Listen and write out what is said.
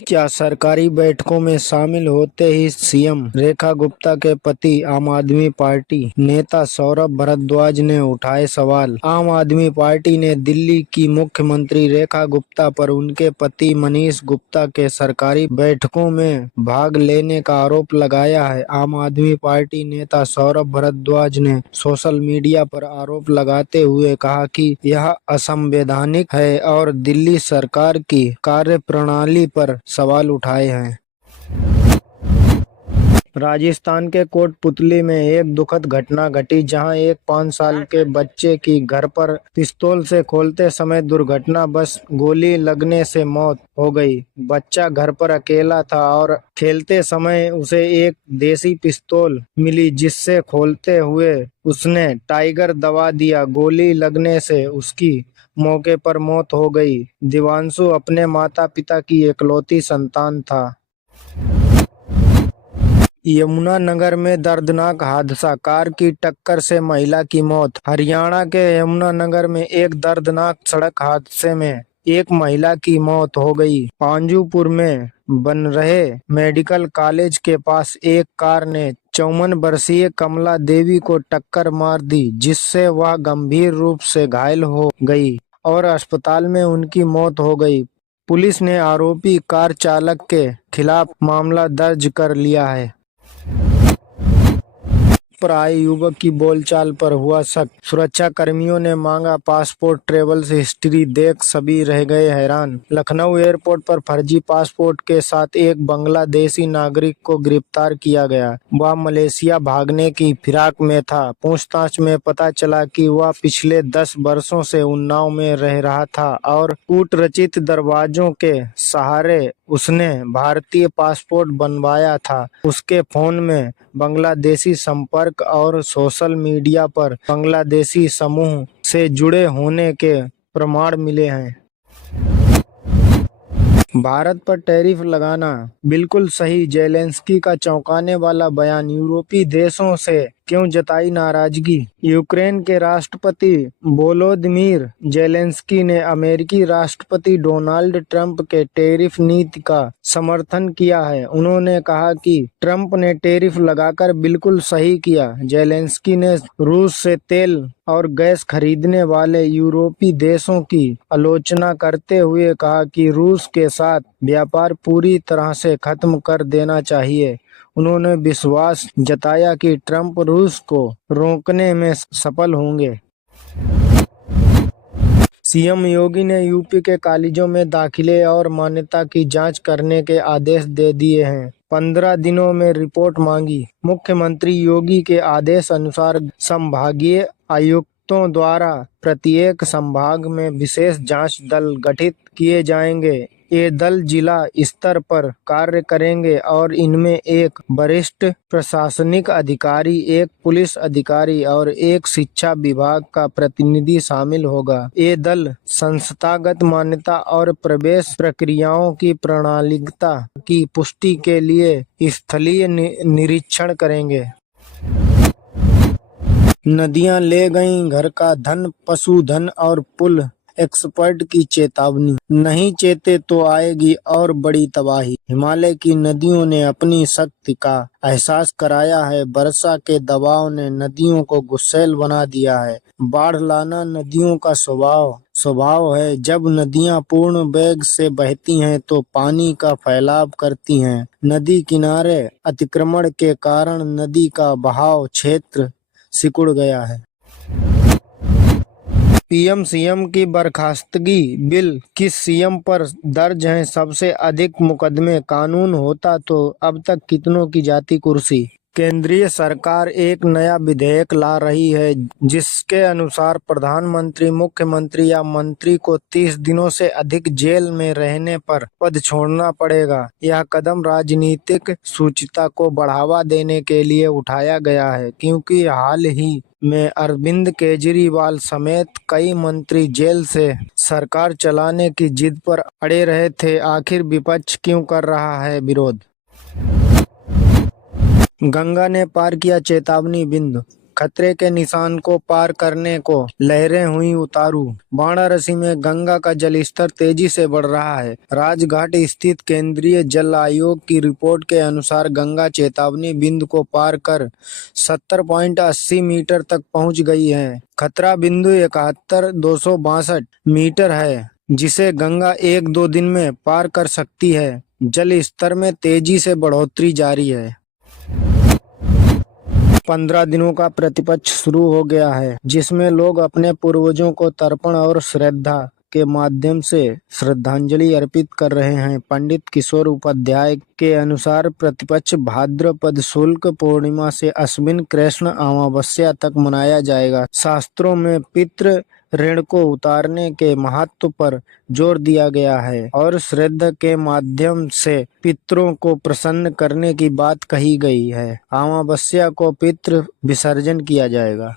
क्या सरकारी बैठकों में शामिल होते ही सीएम रेखा गुप्ता के पति आम आदमी पार्टी नेता सौरभ भारद्वाज ने उठाए सवाल। आम आदमी पार्टी ने दिल्ली की मुख्यमंत्री रेखा गुप्ता पर उनके पति मनीष गुप्ता के सरकारी बैठकों में भाग लेने का आरोप लगाया है। आम आदमी पार्टी नेता सौरभ भारद्वाज ने सोशल मीडिया पर आरोप लगाते हुए कहा कि यह असंवैधानिक है और दिल्ली सरकार की कार्यप्रणाली पर सवाल उठाए हैं। राजस्थान के कोटपुतली में एक दुखद घटना घटी, जहां एक 5 साल के बच्चे की घर पर पिस्तौल से खोलते समय दुर्घटनावश गोली लगने से मौत हो गई। बच्चा घर पर अकेला था और खेलते समय उसे एक देसी पिस्तौल मिली, जिससे खोलते हुए उसने टाइगर दबा दिया। गोली लगने से उसकी मौके पर मौत हो गई। दिव्यांशु अपने माता पिता की इकलौती संतान था। यमुनानगर में दर्दनाक हादसा, कार की टक्कर से महिला की मौत। हरियाणा के यमुनानगर में एक दर्दनाक सड़क हादसे में एक महिला की मौत हो गई। पांजुपुर में बन रहे मेडिकल कॉलेज के पास एक कार ने 54 वर्षीय कमला देवी को टक्कर मार दी, जिससे वह गंभीर रूप से घायल हो गई और अस्पताल में उनकी मौत हो गई। पुलिस ने आरोपी कार चालक के खिलाफ मामला दर्ज कर लिया है। पर आए युवक की बोलचाल पर हुआ शक, सुरक्षा कर्मियों ने मांगा पासपोर्ट, ट्रेवल हिस्ट्री देख सभी रह गए हैरान। लखनऊ एयरपोर्ट पर फर्जी पासपोर्ट के साथ एक बांग्लादेशी नागरिक को गिरफ्तार किया गया। वह मलेशिया भागने की फिराक में था। पूछताछ में पता चला कि वह पिछले 10 वर्षों से उन्नाव में रह रहा था और कूटरचित दरवाजों के सहारे उसने भारतीय पासपोर्ट बनवाया था। उसके फोन में बांग्लादेशी संपर्क और सोशल मीडिया पर बांग्लादेशी समूह से जुड़े होने के प्रमाण मिले हैं। भारत पर टैरिफ लगाना बिल्कुल सही, जेलेंस्की का चौंकाने वाला बयान। यूरोपीय देशों से क्यों जताई नाराजगी? यूक्रेन के राष्ट्रपति वोलोदिमीर जेलेंस्की ने अमेरिकी राष्ट्रपति डोनाल्ड ट्रंप के टैरिफ नीति का समर्थन किया है। उन्होंने कहा कि ट्रंप ने टैरिफ लगाकर बिल्कुल सही किया। जेलेंस्की ने रूस से तेल और गैस खरीदने वाले यूरोपीय देशों की आलोचना करते हुए कहा कि रूस के साथ व्यापार पूरी तरह से खत्म कर देना चाहिए। उन्होंने विश्वास जताया कि ट्रंप रूस को रोकने में सफल होंगे। सीएम योगी ने यूपी के कॉलेजों में दाखिले और मान्यता की जांच करने के आदेश दे दिए हैं। 15 दिनों में रिपोर्ट मांगी। मुख्यमंत्री योगी के आदेश अनुसार संभागीय आयुक्तों द्वारा प्रत्येक संभाग में विशेष जांच दल गठित किए जाएंगे। ये दल जिला स्तर पर कार्य करेंगे और इनमें एक वरिष्ठ प्रशासनिक अधिकारी, एक पुलिस अधिकारी और एक शिक्षा विभाग का प्रतिनिधि शामिल होगा। ये दल संस्थागत मान्यता और प्रवेश प्रक्रियाओं की प्रणालीगता की पुष्टि के लिए स्थलीय निरीक्षण करेंगे। नदियां ले गईं घर का धन, पशुधन और पुल, एक्सपर्ट की चेतावनी। नहीं चेते तो आएगी और बड़ी तबाही। हिमालय की नदियों ने अपनी शक्ति का एहसास कराया है। वर्षा के दबाव ने नदियों को गुस्सैल बना दिया है। बाढ़ लाना नदियों का स्वभाव है। जब नदियां पूर्ण वेग से बहती हैं तो पानी का फैलाव करती हैं। नदी किनारे अतिक्रमण के कारण नदी का बहाव क्षेत्र सिकुड़ गया है। पीएम सीएम की बर्खास्तगी बिल, किस सीएम पर दर्ज हैं सबसे अधिक मुकदमे? कानून होता तो अब तक कितनों की जाती कुर्सी। केंद्रीय सरकार एक नया विधेयक ला रही है, जिसके अनुसार प्रधानमंत्री, मुख्यमंत्री या मंत्री को 30 दिनों से अधिक जेल में रहने पर पद छोड़ना पड़ेगा। यह कदम राजनीतिक शुचिता को बढ़ावा देने के लिए उठाया गया है, क्योंकि हाल ही में अरविंद केजरीवाल समेत कई मंत्री जेल से सरकार चलाने की जिद पर अड़े रहे थे। आखिर विपक्ष क्यों कर रहा है विरोध? गंगा ने पार किया चेतावनी बिंदु, खतरे के निशान को पार करने को लहरें हुई उतारू। वाराणसी में गंगा का जलस्तर तेजी से बढ़ रहा है। राजघाट स्थित केंद्रीय जल आयोग की रिपोर्ट के अनुसार गंगा चेतावनी बिंदु को पार कर 70.80 मीटर तक पहुंच गई है। खतरा बिंदु 71,262 मीटर है, जिसे गंगा 1-2 दिन में पार कर सकती है। जल स्तर में तेजी से बढ़ोतरी जारी है। 15 दिनों का प्रतिपक्ष शुरू हो गया है, जिसमें लोग अपने पूर्वजों को तर्पण और श्रद्धा के माध्यम से श्रद्धांजलि अर्पित कर रहे हैं। पंडित किशोर उपाध्याय के अनुसार प्रतिपक्ष भाद्रपद शुक्ल पूर्णिमा से अश्विन कृष्ण अमावस्या तक मनाया जाएगा। शास्त्रों में पितृ ऋण को उतारने के महत्व पर जोर दिया गया है और श्राद्ध के माध्यम से पितरों को प्रसन्न करने की बात कही गई है। अमावस्या को पितृ विसर्जन किया जाएगा।